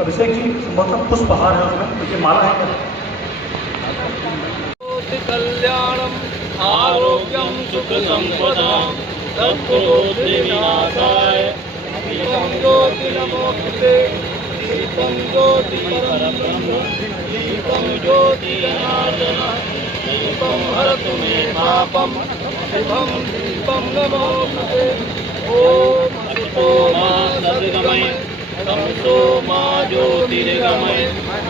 अभिषेक जी संभवतः पुष्पहार है उसमें, देखिए माला है क्या? कल्याणम आरोग्यम सुख संपदा तत्त्वबोधि विनाशाय दीपं ज्योति नमोस्तुते दीपं ज्योति परम ब्रह्म दीपं ज्योति जनार्दन दीपं हरतु मे पापं शुभं दीपं नमोस्तुते ओम असतो मा सद्गमय तमसो मा ज्योतिर्गमय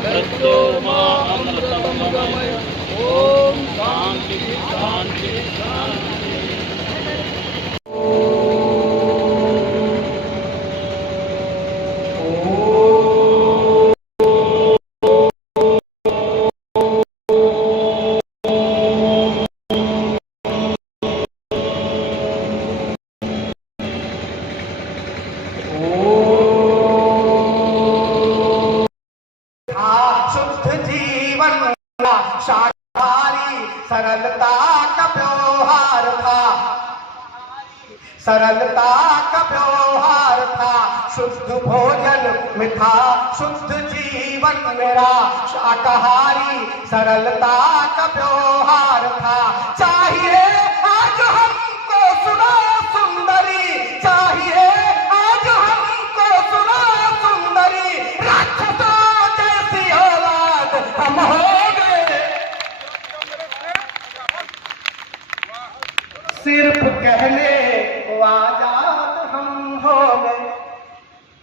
मृत्यो मा अमृतम गमय ओम शांति शांति शांति। शाकाहारी सरलता का व्यवहार था, सरलता का व्यवहार था, शुद्ध भोजन में था शुद्ध जीवन मेरा। शाकाहारी सरलता का व्यवहार था। चाहिए आज हमको सुना सुंदरी, चाहिए आज हमको सुना सुंदरी, राक्षसों जैसी औलाद हम हो सिर्फ कहने को आजाद हम हो गए।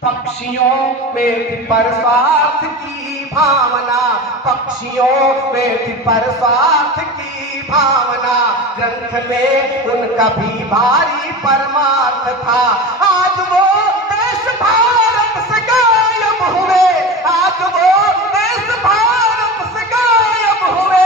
पक्षियों में थी पर स्वार्थ की भावना, पक्षियों में थी पर स्वार्थ की भावना, ग्रंथ में उनका भी भारी परमार्थ था। आज वो देश भारत से गायब हुए, आज वो देश भारत से गायब हुए।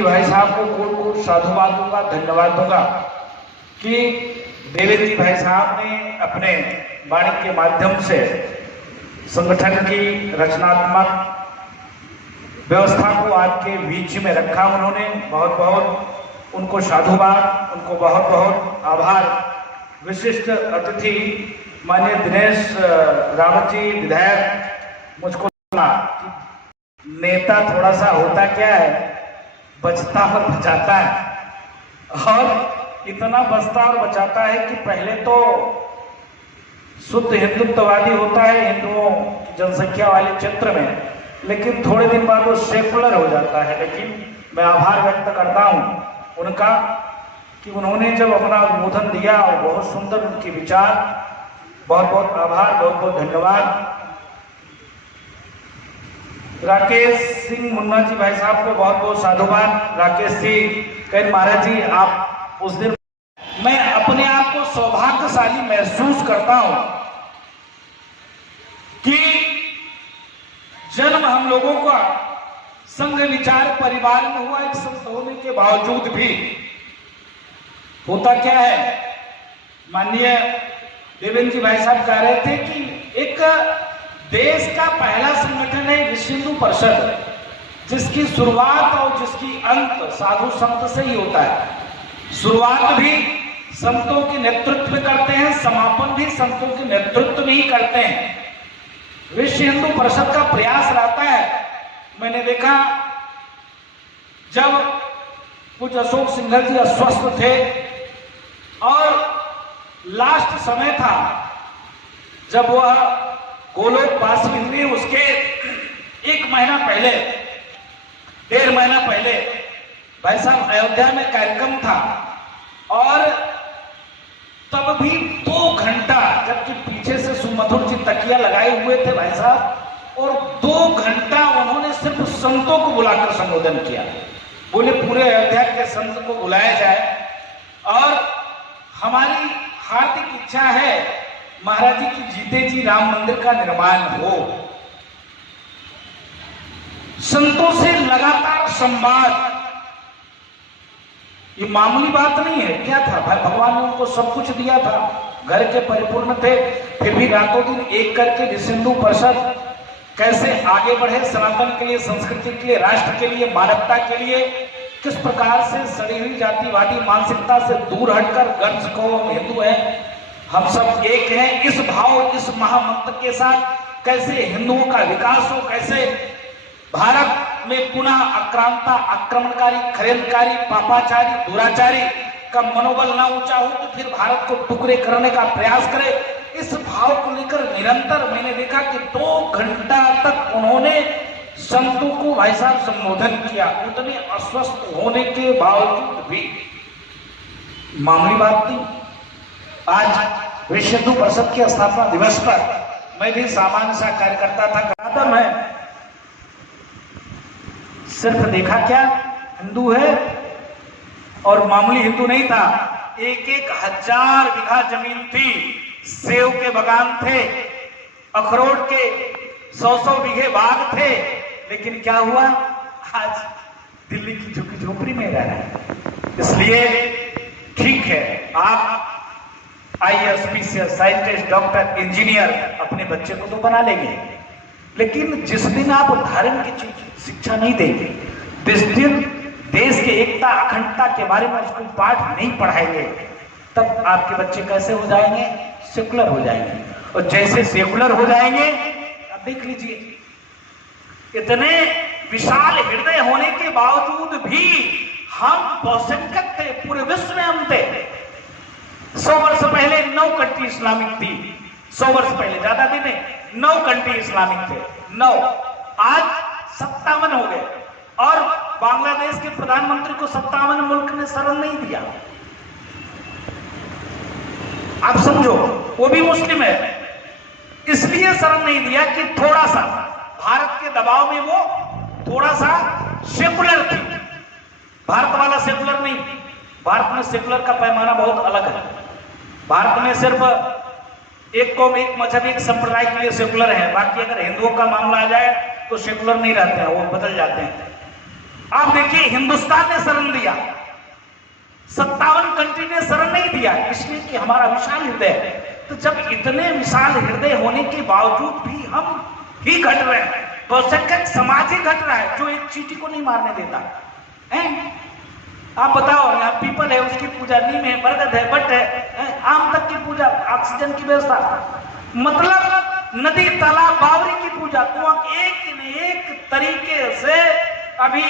भाई साहब को कोट कोट साधुवाद दूंगा, धन्यवाद दूंगा कि देवेंद्र जी भाई साहब ने अपने वाणी के माध्यम से संगठन की रचनात्मक व्यवस्था को आपके बीच में रखा। उन्होंने बहुत बहुत उनको साधुवाद, उनको बहुत बहुत आभार। विशिष्ट अतिथि माननीय दिनेश रावत जी विधायक, मुझको नेता थोड़ा सा होता क्या है, बचता और बचाता है, और इतना बचता और बचाता है कि पहले तो शुद्ध हिंदुत्ववादी होता है हिंदुओं की जनसंख्या वाले क्षेत्र में, लेकिन थोड़े दिन बाद वो सेकुलर हो जाता है। लेकिन मैं आभार व्यक्त करता हूं उनका कि उन्होंने जब अपना उद्बोधन दिया और बहुत सुंदर उनके विचार, बहुत बहुत आभार, बहुत बहुत धन्यवाद। राकेश सिंह मुन्ना जी भाई साहब को बहुत बहुत साधुवाद। राकेश सिंह कह महाराज जी, आप उस दिन मैं अपने आप को सौभाग्यशाली महसूस करता हूं कि जन्म हम लोगों का संघ विचार परिवार में हुआ, एक संत होने के बावजूद भी होता क्या है, माननीय देवेंद्र जी भाई साहब कह रहे थे कि एक देश का पहला संगठन है विश्व हिंदू परिषद, जिसकी शुरुआत और जिसकी अंत साधु संत से ही होता है। शुरुआत भी संतों के नेतृत्व में करते हैं, समापन भी संतों के नेतृत्व में ही करते हैं। विश्व हिंदू परिषद का प्रयास रहता है। मैंने देखा जब कुछ अशोक सिंघल जी अस्वस्थ थे और लास्ट समय था जब वह गोलोकवासी हुए, उसके 1 महीना पहले, 1.5 महीना पहले भाई साहब अयोध्या में कार्यक्रम था और तब भी 2 घंटा, जबकि पीछे से सुमधुर जी तकिया लगाए हुए थे भाई साहब, और 2 घंटा उन्होंने सिर्फ संतों को बुलाकर संबोधन किया। बोले पूरे अयोध्या के संत को बुलाया जाए और हमारी हार्दिक इच्छा है महाराज जी की जीते जी राम मंदिर का निर्माण हो। संतों से लगातार संवाद, ये मामूली बात नहीं है। क्या था भाई, भगवान ने उनको सब कुछ दिया था, घर के परिपूर्ण थे, फिर भी रातों दिन एक करके सिंधु परिषद कैसे आगे बढ़े सनातन के लिए, संस्कृति के लिए, राष्ट्र के लिए, मानवता के लिए, किस प्रकार से सड़ी हुई जातिवादी मानसिकता से दूर हटकर गर्ज को हम हिंदू हैं, हम सब एक हैं, इस भाव, इस महामंत्र के साथ कैसे हिंदुओं का विकास हो, कैसे भारत में पुनः आक्रांता, आक्रमणकारी, खरेदकारी, पापाचारी, दुराचारी का मनोबल ना ऊंचा हो तो फिर भारत को टुकड़े करने का प्रयास करे। इस भाव को लेकर निरंतर मैंने देखा कि 2 घंटा तक उन्होंने संतों को भाई साहब संबोधन किया, उतने अस्वस्थ होने के बावजूद भी। मामूली बात नहीं। आज विश्व हिंदू परिषद के स्थापना दिवस पर मैं भी सामान्य सा कार्यकर्ता था, कदम है, सिर्फ देखा क्या हिंदू है और मामूली हिंदू नहीं था, 1-1 हजार बीघा जमीन थी, सेव के बगान थे, अखरोट के 100-100 बीघे बाग थे, लेकिन क्या हुआ, आज दिल्ली की झुकी झोपड़ी में रह रहे हैं। इसलिए ठीक है, आप IAS, साइंटिस्ट, डॉक्टर, इंजीनियर अपने बच्चे को तो बना लेंगे, लेकिन जिस दिन आप धर्म की शिक्षा नहीं देंगे, जिस दिन देश के एकता अखंडता के बारे में उसको पाठ नहीं पढ़ाएंगे, तब आपके बच्चे कैसे हो जाएंगे, सेकुलर हो जाएंगे। और जैसे सेकुलर हो जाएंगे, अब देख लीजिए, इतने विशाल हृदय होने के बावजूद भी हम बहुसंख्यक थे, पूरे विश्व में हम थे। 100 वर्ष पहले 9 कंट्री इस्लामिक थी, 100 वर्ष पहले, ज्यादा दिन नहीं, 9 कंट्री इस्लामिक थे, 9, आज 57 हो गए। और बांग्लादेश के प्रधानमंत्री को 57 मुल्क ने शरण नहीं दिया। आप समझो, वो भी मुस्लिम है, इसलिए शरण नहीं दिया कि थोड़ा सा भारत के दबाव में वो थोड़ा सा सेकुलर थी। भारत वाला सेकुलर नहीं, भारत में सेकुलर का पैमाना बहुत अलग है। भारत में सिर्फ एक कौम, एक मजहब, एक संप्रदाय के लिए सेकुलर है, बाकी अगर हिंदुओं का मामला आ जाए तो सेकुलर नहीं रहते हैं, वो बदल जाते हैं। आप देखिए, हिंदुस्तान ने शरण दिया, 57 कंट्री ने शरण नहीं दिया, इसलिए कि हमारा विशाल हृदय है। तो जब इतने विशाल हृदय होने के बावजूद भी हम ही घट रहे हैं, बहुसंख्यक समाज ही घट रहा है, जो एक चींटी को नहीं मारने देता है। आप बताओ, यहाँ पीपल है, उसकी पूजा नीम है, बरगद है, बट है, आम तक की पूजा, ऑक्सीजन की व्यवस्था, मतलब नदी, तालाब, बावरी की पूजा, तो एक न एक तरीके से अभी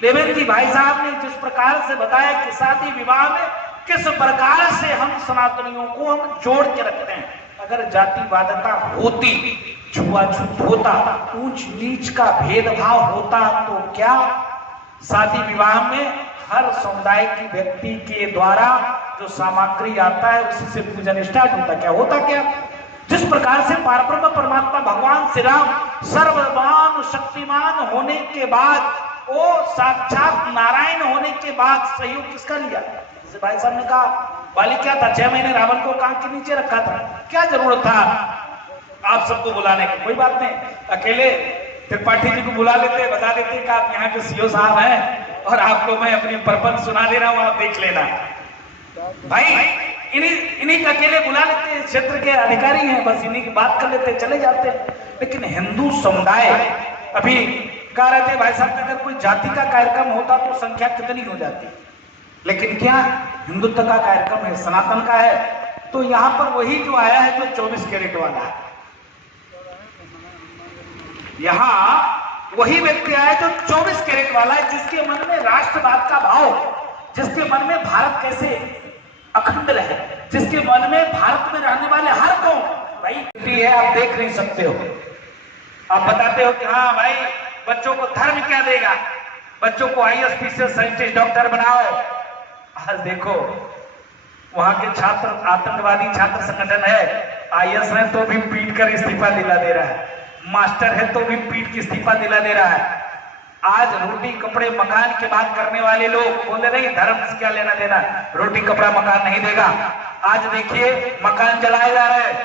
देवेंद्र जी भाई साहब ने जिस प्रकार से बताया कि शादी विवाह में किस प्रकार से हम सनातनियों को हम जोड़ के रखते हैं। अगर जातिवादता होती, छुआछूत होता, ऊंच नीच का भेदभाव होता, तो क्या शादी विवाह में हर समुदाय की व्यक्ति के द्वारा जो सामग्री आता है उसी से पूजन स्टार्ट होता, क्या होता, क्या जिस प्रकार से पारब्रह्म परमात्मा भगवान श्री राम सर्ववान शक्तिमान होने के बाद, वो साक्षात नारायण होने के बाद सहयोग किसका लिया? जैसे भाई साहब ने कहा, बाली क्या था, 6 महीने रावण को कान के नीचे रखा था, क्या जरूरत था आप सबको बुलाने की? कोई बात नहीं, अकेले त्रिपाठी जी को बुला लेते, बता देते कि आप यहाँ के सीओ साहब हैं और आपको मैं अपनी प्रबंध सुना दे रहा हूँ, आप देख लेना। भाई इन्हीं अकेले बुला लेते, क्षेत्र के अधिकारी हैं, बस इन्हीं की बात कर लेते, चले जाते। लेकिन हिंदू समुदाय अभी कह रहे थे भाई साहब, अगर कोई जाति का कार्यक्रम होता तो संख्या कितनी हो जाती, लेकिन क्या हिंदुत्व का कार्यक्रम है, सनातन का है, तो यहाँ पर वही जो आया है जो 24 कैरेट वाला है। यहाँ वही व्यक्ति आए जो 24 कैरेट वाला है, जिसके मन में राष्ट्रवाद का भाव, जिसके मन में भारत कैसे अखंड रहे, जिसके मन में भारत में रहने वाले हर कौम भाई है, आप देख नहीं सकते हो। आप बताते हो कि हाँ भाई बच्चों को धर्म क्या देगा, बच्चों को आईएएस पीसीएस साइंटिस्ट डॉक्टर बनाओ। आज देखो वहां के छात्र, आतंकवादी छात्र संगठन है, आईएएस है तो भी पीट कर इस्तीफा दिला दे रहा है, मास्टर है तो भी पीट की इस्तीफा दिला दे रहा है। आज रोटी कपड़े मकान की बात करने वाले लोग बोले नहीं धर्म से क्या लेना देना, रोटी कपड़ा मकान नहीं देगा। आज देखिए मकान जलाए जा रहे हैं,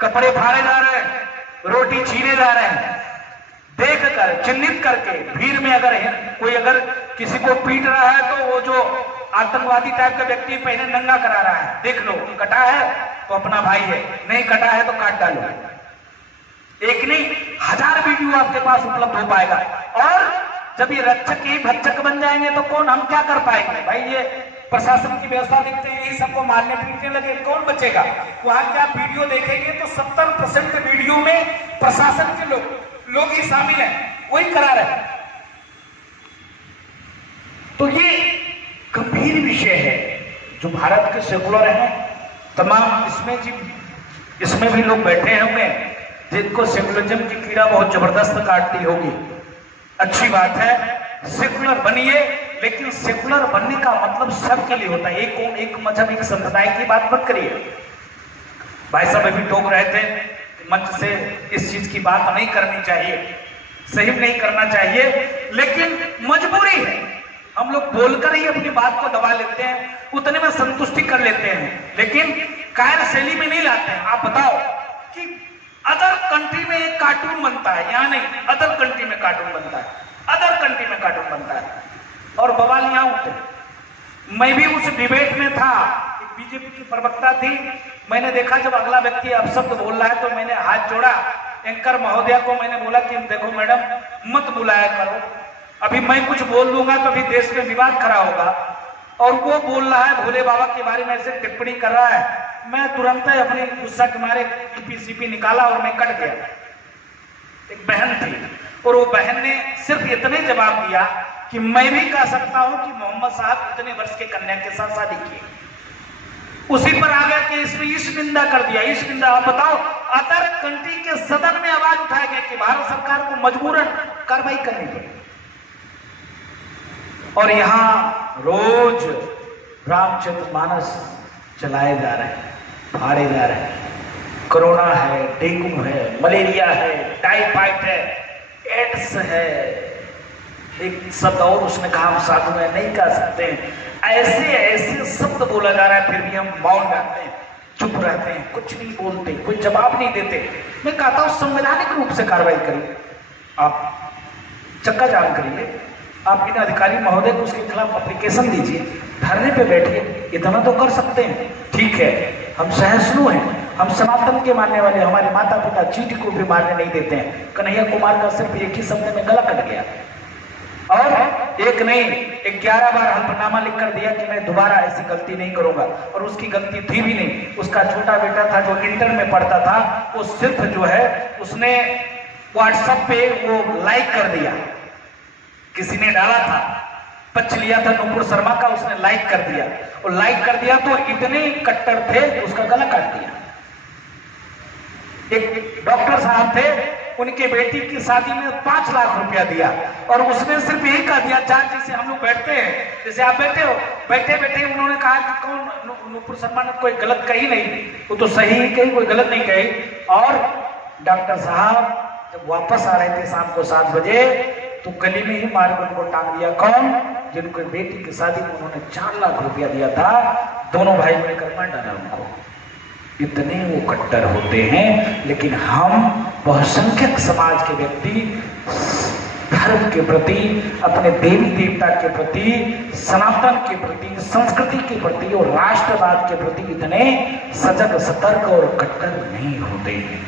कपड़े फाड़े जा रहे हैं, रोटी छीने जा रहे हैं। देख कर चिन्हित करके भीड़ में अगर किसी को पीट रहा है तो वो जो आतंकवादी टाइप का व्यक्ति पहले नंगा करा रहा है, देख लो कटा है तो अपना भाई है, नहीं कटा है तो काट डालो। एक नहीं 1000 वीडियो आपके पास उपलब्ध हो पाएगा। और जब ये रक्षक ही भक्षक बन जाएंगे तो कौन, हम क्या कर पाएंगे भाई। ये प्रशासन की व्यवस्था देखते हैं, यही सबको मारने पीटने लगे, कौन बचेगा। वहां क्या वीडियो देखेंगे तो 70% वीडियो में प्रशासन के लोग ही शामिल हैं, वही करा रहे हैं। तो ये गंभीर विषय है जो भारत के सेकुलर हैं तमाम, इसमें भी लोग बैठे होंगे जिनको सेकुलरिज्म की कीड़ा बहुत जबरदस्त काटती होगी। अच्छी बात है, सेकुलर बनिए, लेकिन सेकुलर बनने का मतलब सबके लिए होता है। एक मजहब एक संप्रदाय की बात मत करिए। भाई साहब अभी टोक रहे थे मंच से, इस चीज की बात नहीं करनी चाहिए, सही नहीं करना चाहिए, लेकिन मजबूरी है। हम लोग बोलकर ही अपनी बात को दबा लेते हैं, उतने में संतुष्टि कर लेते हैं, लेकिन कायर शैली में नहीं लाते हैं। आप बताओ कि अदर कंट्री में एक कार्टून बनता है, यहाँ नहीं, अदर कंट्री में कार्टून बनता है, अदर कंट्री में कार्टून बनता है, और बवाल यहाँ उठे। मैं भी उस डिबेट में था, एक बीजेपी की प्रवक्ता थी, मैंने देखा जब अगला व्यक्ति अपशब्द बोल रहा है तो मैंने हाथ जोड़ा, एंकर महोदया को मैंने बोला कि देखो मैडम मत बुलाया करो, अभी मैं कुछ बोल दूंगा तो अभी देश में विवाद खड़ा होगा। और वो बोल रहा है भोले बाबा के बारे में ऐसे टिप्पणी कर रहा है, मैं तुरंत ही अपने गुस्सा के मारे सीपी निकाला और मैं कट गया। एक बहन थी और वो बहन ने सिर्फ इतने जवाब दिया कि मैं भी कह सकता हूं कि मोहम्मद साहब इतने वर्ष के कन्या के साथ शादी की। उसी पर आ गया कि इसमें ईश निंदा कर दिया, ईश निंदा। आप बताओ, अदर कंट्री के सदन में आवाज उठाया गया कि भारत सरकार को मजबूरन कार्रवाई करनी पड़ी। और यहां रोज रामचरित मानस चलाए जा रहे हैं, फाड़े जा रहे हैं। कोरोना है, डेंगू है, मलेरिया है, टाइफाइड है, एड्स है, एक शब्द और उसने कहा हम साधु में नहीं कह सकते हैं। ऐसे शब्द बोला जा रहा है, फिर भी हम मौन रहते हैं, चुप रहते हैं, कुछ नहीं बोलते, कोई जवाब नहीं देते। मैं कहता हूं संवैधानिक रूप से कार्रवाई करिए, आप चक्का जाम करिए, आप इन अधिकारी महोदय को उसके खिलाफ एप्लीकेशन दीजिए, धरने पे बैठिए, इतना तो कर सकते हैं। ठीक है, हम सहिष्णु हैं, हम सनातन के मानने वाले, हमारे माता पिता चींटी को भी मारने नहीं देते हैं। कन्हैया कुमार का सिर्फ एक ही शब्द में गला कट गया, और एक नहीं 11 बार हल्फनामा लिख कर दिया कि मैं दोबारा ऐसी गलती नहीं करूंगा। और उसकी गलती थी भी नहीं। उसका छोटा बेटा था जो इंटर में पढ़ता था, वो सिर्फ जो है उसने व्हाट्सएप पे वो लाइक कर दिया, किसी ने डाला था, पक्ष लिया था नुपुर शर्मा का, उसने लाइक कर दिया, और लाइक कर दिया तो इतने कट्टर थे उसका गला काट दिया। एक डॉक्टर साहब थे, उनके बेटी की शादी में 5 लाख रुपया दिया, और उसने सिर्फ यही कह दिया, चार जैसे हम लोग बैठते हैं, जैसे आप बैठे हो, बैठे बैठे उन्होंने कहा कि कौन नुपुर शर्मा ने कोई गलत कही नहीं, वो तो सही ही कही, कोई गलत नहीं कही। और डॉक्टर साहब जब वापस आ रहे थे शाम को 7 बजे, तो गली में ही मार उनको टांग दिया। कौन? जिनको बेटी की शादी में उन्होंने 4 लाख रुपया दिया था, दोनों भाई मिलकर मार डाला उनको। इतने वो कट्टर होते हैं। लेकिन हम बहुसंख्यक समाज के व्यक्ति धर्म के प्रति, अपने देवी देवता के प्रति, सनातन के प्रति, संस्कृति के प्रति और राष्ट्रवाद के प्रति इतने सजग, सतर्क और कट्टर नहीं होते हैं।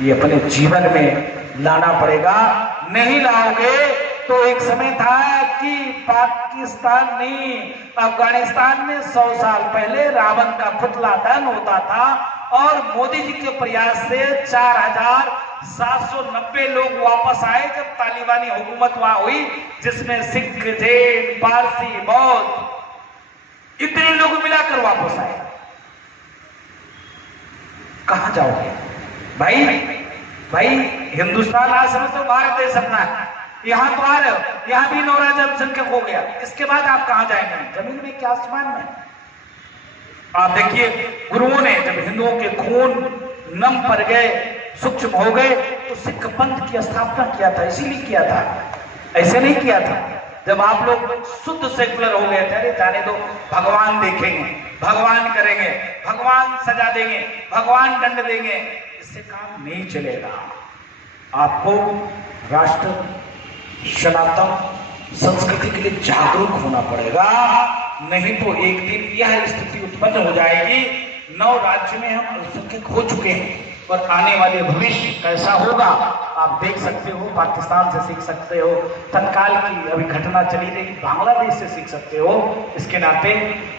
ये अपने जीवन में लाना पड़ेगा। नहीं लाओगे तो एक समय था कि पाकिस्तान नहीं, अफगानिस्तान में 100 साल पहले रावण का पुतला दहन होता था, और मोदी जी के प्रयास से 4000 790 लोग वापस आए जब तालिबानी हुकूमत वहां हुई, जिसमें सिख, जैन, पारसी, बौद्ध इतने लोग मिलाकर वापस आए। कहां जाओगे भाई? भाई हिंदुस्तान आज समझ तो भारत देश अपना है, यहां तो आ रहे हो, यहां भी नौरा जनसंख्यक हो गया, इसके बाद आप कहां जाएंगे? जमीन में क्या आसमान में? आप देखिए गुरुओं ने जब हिंदुओं के खून नम पड़ गए, सूक्ष्म हो गए, तो सिख पंथ की स्थापना किया था, इसीलिए किया था, ऐसे नहीं किया था। जब आप लोग शुद्ध सेकुलर हो गए थे, अरे जाने दो, भगवान देखेंगे, भगवान करेंगे, भगवान सजा देंगे, भगवान दंड देंगे, इससे काम नहीं चलेगा। आपको राष्ट्र, सनातन संस्कृति के लिए जागरूक होना पड़ेगा, नहीं तो एक दिन यह स्थिति उत्पन्न हो जाएगी। 9 राज्य में हम अल्पसंख्यक हो चुके हैं और आने वाले भविष्य कैसा होगा आप देख सकते हो। पाकिस्तान से सीख सकते हो, तत्काल की अभी घटना चली रही बांग्लादेश से सीख सकते हो। इसके नाते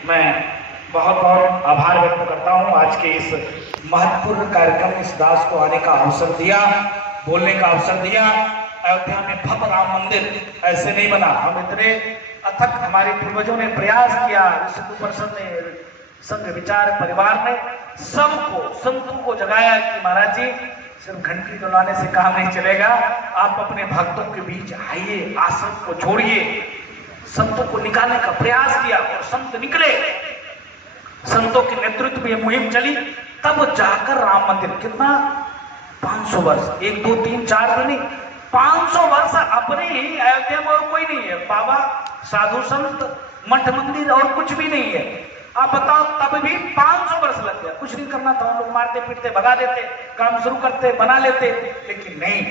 मैं बहुत बहुत आभार व्यक्त करता हूं आज के इस महत्वपूर्ण कार्यक्रम, इस दास को आने का अवसर दिया, बोलने का अवसर दिया। अयोध्या में भव्य राम मंदिर ऐसे नहीं बना, हम इतने अथक हमारे पूर्वजों ने प्रयास किया, हिंदू परिषद ने, संघ विचार परिवार ने सबको, संतों को जगाया कि महाराज जी सिर्फ घंटी डुलाने से काम नहीं चलेगा, आप अपने भक्तों के बीच आइए, आश्रम को छोड़िए। संतों को निकालने का प्रयास किया और संत निकले, संतों के नेतृत्व में मुहिम चली, तब जाकर राम मंदिर, कितना 500 वर्ष, 1 2 3 4 दिन नहीं, 500 वर्ष अपने ही अयोध्या में और कोई नहीं है, बाबा, साधु संत, मठ मंदिर और कुछ भी नहीं है। आप बताओ तब भी 500 वर्ष लग गया, कुछ नहीं करना था, हम लोग मारते पीटते भगा देते, काम शुरू करते बना लेते, लेकिन नहीं,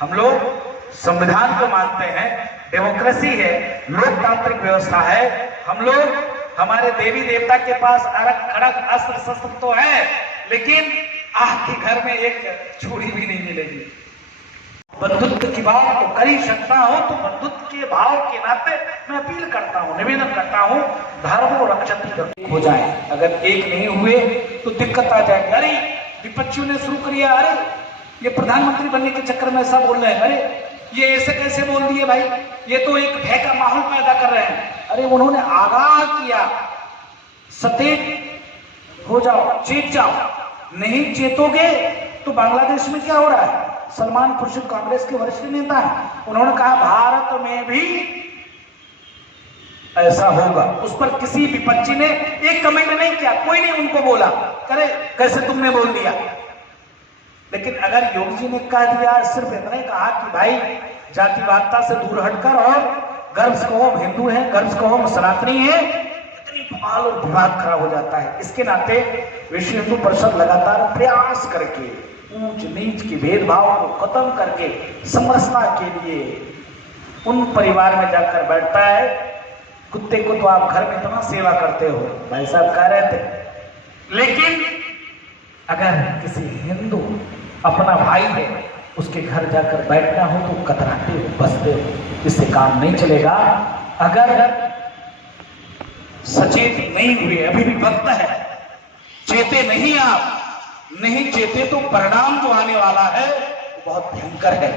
हम लोग संविधान को मानते हैं, डेमोक्रेसी है, लोकतांत्रिक व्यवस्था है, हम लोग, हमारे देवी देवता के पास अरक खड़क अस्त्र शस्त्र तो है, लेकिन आपके घर में एक छुरी भी नहीं मिलेगी। बंधुत्व की बात तो कर ही सकता हूं, तो बंधुत्व के भाव के नाते मैं अपील करता हूं, निवेदन करता हूं, धर्मो रक्षति हो जाए। अगर एक नहीं हुए तो दिक्कत आ जाएगी। अरे विपक्षियों ने शुरू किया, अरे ये प्रधानमंत्री बनने के चक्कर में ऐसा बोल रहे हैं, अरे ये ऐसे कैसे बोल दिए भाई, ये तो एक भय का माहौल पैदा कर रहे हैं। अरे उन्होंने आगाह किया, सचेत हो जाओ, चेत जाओ, नहीं चेतोगे तो बांग्लादेश में क्या हो रहा है। सलमान खुर्शीद कांग्रेस के वरिष्ठ नेता है, उन्होंने कहा भारत में भी ऐसा होगा। उस पर किसी विपक्षी ने एक कमेंट नहीं किया, कोई नहीं उनको बोला, करे कैसे तुमने बोल दिया। लेकिन अगर योगी जी ने कह दिया, सिर्फ इतना ही कहा कि भाई जातिवादता से दूर हटकर और गर्व से कहो हम हिंदू हैं, गर्व से कहो हम सनातनी हैं, इतनी बवाल और विवाद खड़ा हो जाता है। इसके नाते विश्व हिंदू परिषद लगातार प्रयास करके ऊंच नीच के भेदभाव को खत्म करके समरसता के लिए उन परिवार में जाकर बैठता है। कुत्ते को तो आप घर में इतना सेवा करते हो, भाई साहब कह रहे थे, लेकिन अगर किसी हिंदू अपना भाई है उसके घर जाकर बैठना हो तो कतराते हो, बसते हो, इससे काम नहीं चलेगा। अगर सचेत नहीं हुए, अभी भी वक्त है, चेते नहीं, आप नहीं चेते तो परिणाम जो आने वाला है वो बहुत भयंकर है।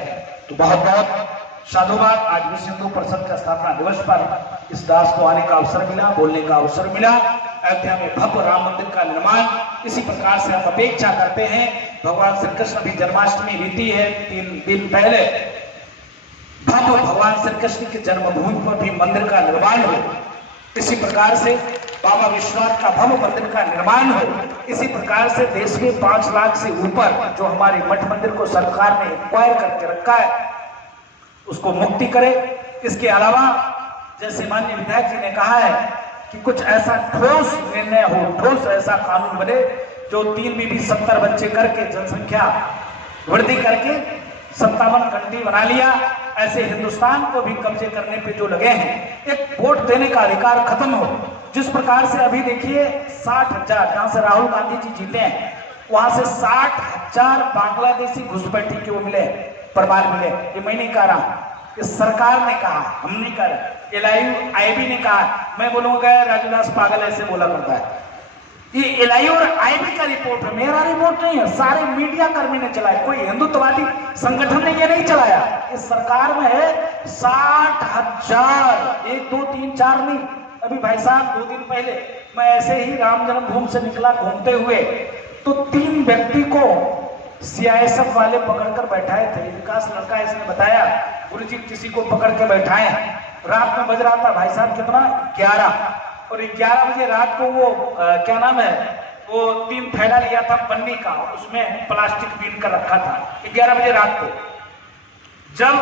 तो बहुत बहुत साधुवाद। आज विश्व हिंदू परिषद का स्थापना दिवस पर इस दास को आने का अवसर मिला, बोलने का अवसर मिला। अयोध्या में भव्य राम मंदिर का निर्माण, इसी प्रकार से हम अपेक्षा करते हैं। भगवान श्री कृष्ण भी जन्माष्टमी बीती है 3 दिन पहले, भव्य भगवान श्री कृष्ण की जन्मभूमि पर भी मंदिर का निर्माण हो। इसी प्रकार से बाबा विश्वनाथ का भव्य मंदिर का निर्माण हो। इसी प्रकार से देश में 5 लाख से ऊपर जो हमारे मठ मंदिर को सरकार ने एक्वायर करके रखा है उसको मुक्ति करे। इसके अलावा जैसे माननीय विधायक जी ने कहा है कि कुछ ऐसा ठोस निर्णय हो, ठोस ऐसा कानून बने जो 3 बीबी 70 बच्चे करके जनसंख्या वृद्धि करके 57 कंट्री बना लिया। ऐसे हिंदुस्तान को भी कब्जे करने पे जो लगे हैं, एक वोट देने का अधिकार खत्म हो। जिस प्रकार से अभी देखिए 60,000 जहां से राहुल गांधी जी जीते हैं वहां से 60,000 बांग्लादेशी घुसपैठी के वो मिले, प्रमाण मिले। ये मैं नहीं कह रहा, इस सरकार ने कहा, हम नहीं कह रहे। LIU IB ने कहा, मैं बोलूंगा राजूदास पागल ऐसे बोला करता है। ये एलआई और आईबी का रिपोर्ट है, मेरा रिपोर्ट नहीं है। सारे मीडिया कर्मी ने चलाया, कोई हिंदुत्ववादी संगठन ने ये नहीं चलाया। इस सरकार में है 60,000, 1 2 3 4 नहीं। अभी भाई साहब 2 दिन पहले मैं ऐसे ही राम जन्मभूमि से निकला घूमते हुए, तो 3 व्यक्ति को सीआईएसएफ वाले पकड़कर बैठाए थे। विकास लड़का इसने बताया, गुरुजी किसी को पकड़ के बैठाए, रात में बज रहा था भाई साहब कितना 11, और 11 बजे रात को वो क्या नाम है, वो 3 थैला लिया था पन्नी का, उसमें प्लास्टिक बीन कर रखा था। 11 बजे रात को जब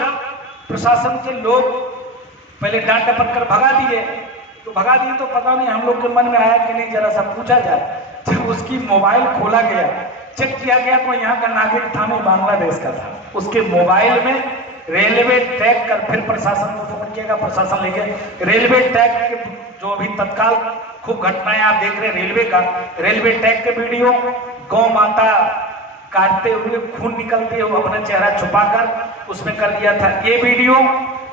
प्रशासन के लोग पहले डांट डपट कर भगा दिए तो पता नहीं हम लोग के मन में आया कि नहीं जरा सा पूछा जाए। जब उसकी मोबाइल खोला गया, चेक किया गया तो यहाँ का नागरिक था नहीं, बांग्लादेश का था। उसके मोबाइल में रेलवे टैग कर, फिर प्रशासन को फोन किया, प्रशासन लेके रेलवे टैग के जो अभी तत्काल खूब घटनाएं आप देख रहे हैं रेलवे टैग के वीडियो, गौ माता काटते हुए खून निकलते हुए अपना चेहरा छुपाकर उसमें कर दिया था ये वीडियो।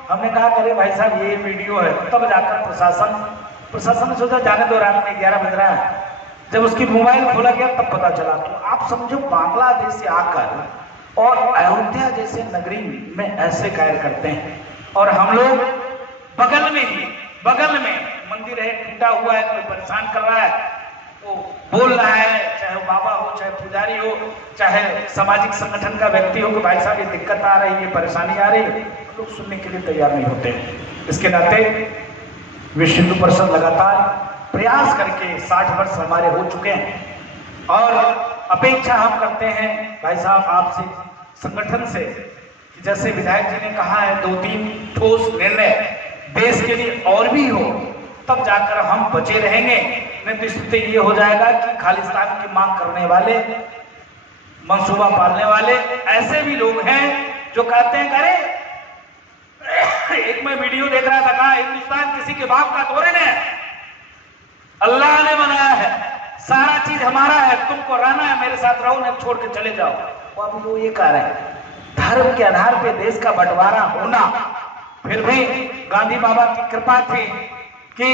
हमने कहा करे भाई साहब ये वीडियो है, तब जाकर प्रशासन ने सोचा जाने दो, रात में 11 बज रहा है। जब उसकी मोबाइल खोला गया तब पता चला। तो आप समझो बांग्लादेश से आकर और अयोध्या जैसे नगरी में ऐसे कार्य करते हैं, और हम लोग बगल में मंदिर है, टूटा हुआ है, कोई परेशान कर रहा है, वो बोल रहा है, चाहे वो बाबा हो, चाहे पुजारी हो, चाहे सामाजिक संगठन का व्यक्ति हो कि भाई साहब ये दिक्कत आ रही है, ये परेशानी आ रही है, लोग सुनने के लिए तैयार नहीं होते। इसके नाते विश्व हिंदू परिषद लगातार प्रयास करके 60 वर्ष हमारे हो चुके हैं, और अपेक्षा हम करते हैं भाई साहब आपसे, संगठन से, कि जैसे विधायक जी ने कहा है 2-3 ठोस निर्णय देश के लिए और भी हो, तब जाकर हम बचे रहेंगे। नहीं तो स्थिति ये हो जाएगा कि खालिस्तान की मांग करने वाले, मंसूबा पालने वाले ऐसे भी लोग हैं जो कहते हैं अरे एक मैं वीडियो देख रहा था, कहा हिंदुस्तान किसी के बाप का थोड़े ने, अल्लाह ने बनाया है, सारा चीज हमारा है, तुमको रहना है मेरे साथ रहो, नहीं छोड़ के चले जाओ। वो अभी लोग ये कह रहे हैं धर्म के आधार पे देश का बंटवारा होना। फिर भी गांधी बाबा की कृपा थी कि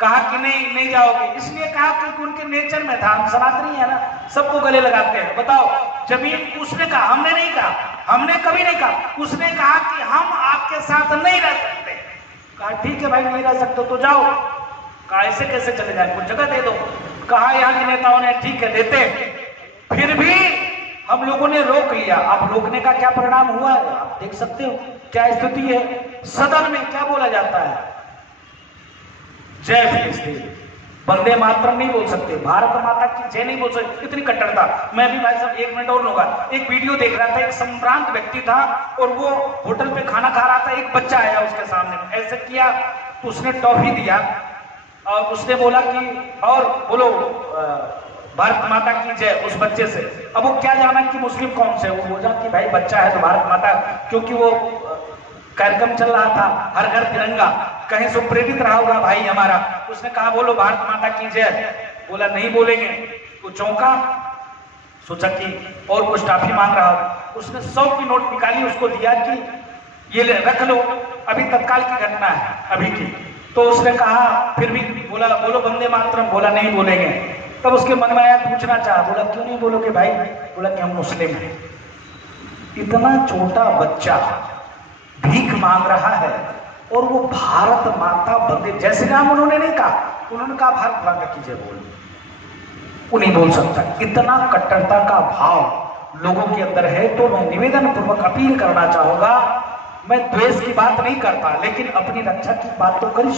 कहा कि नहीं जाओगे, इसलिए कहा क्योंकि उनके नेचर में था, हम सनातनी है ना, सबको गले लगाते हैं। बताओ, जमीन उसने कहा, हमने नहीं कहा, हमने कभी नहीं कहा, उसने कहा कि हम आपके साथ नहीं रह सकते। कहा ठीक है भाई नहीं रह सकते तो जाओ। कहा ऐसे कैसे चले जाए, कुछ जगह दे दो। कहा यहाँ के नेताओं ने ठीक है देते, फिर भी हम लोगों ने रोक लिया। अब रोकने का क्या परिणाम हुआ है आप देख सकते हो, क्या स्थिति है। सदन में क्या बोला जाता है, जय फिलिस्तीन, वंदे मातरम नहीं बोल सकते, भारत माता की जय नहीं बोल सकते, कितनी कट्टरता। मैं भी भाई साहब 1 मिनट और लूंगा। एक वीडियो देख रहा था, एक संभ्रांत व्यक्ति था और वो होटल पे खाना खा रहा था, एक बच्चा आया उसके सामने, ऐसे किया तो उसने टॉफी दिया और उसने बोला कि और बोलो भारत माता की जय उस बच्चे से। अब वो क्या जाना कि मुस्लिम कौन से, वो बोला कि भाई बच्चा है तो भारत माता, क्योंकि वो कार्यक्रम चल रहा था हर घर तिरंगा, कहीं से प्रेरित रहा होगा भाई हमारा। उसने कहा बोलो भारत माता की जय, बोला नहीं बोलेंगे। वो चौंका, सोचा कि और कुछ टॉफी मांग रहा हो। उसने 100 की नोट निकाली, उसको दिया कि ये ले रख लो, अभी तत्काल की घटना है अभी की। तो उसने कहा फिर भी बोला बोलो वंदे मातरम, बोला नहीं बोलेंगे। तब उसके मन में आया, पूछना चाहा, बोला क्यों नहीं बोलोगे भाई, बोला कि हम मुस्लिम हैं। इतना छोटा बच्चा भीख मांग रहा है और वो भारत माता वंदे, जैसे नाम उन्होंने नहीं कहा, उन्होंने कहा भारत माता की जय बोल, वो नहीं बोल सकता। इतना कट्टरता का भाव लोगों के अंदर है। तो मैं निवेदन पूर्वक अपील करना चाहूंगा, मैं द्वेष की बात नहीं करता, लेकिन अपनी रक्षा की बात तो कर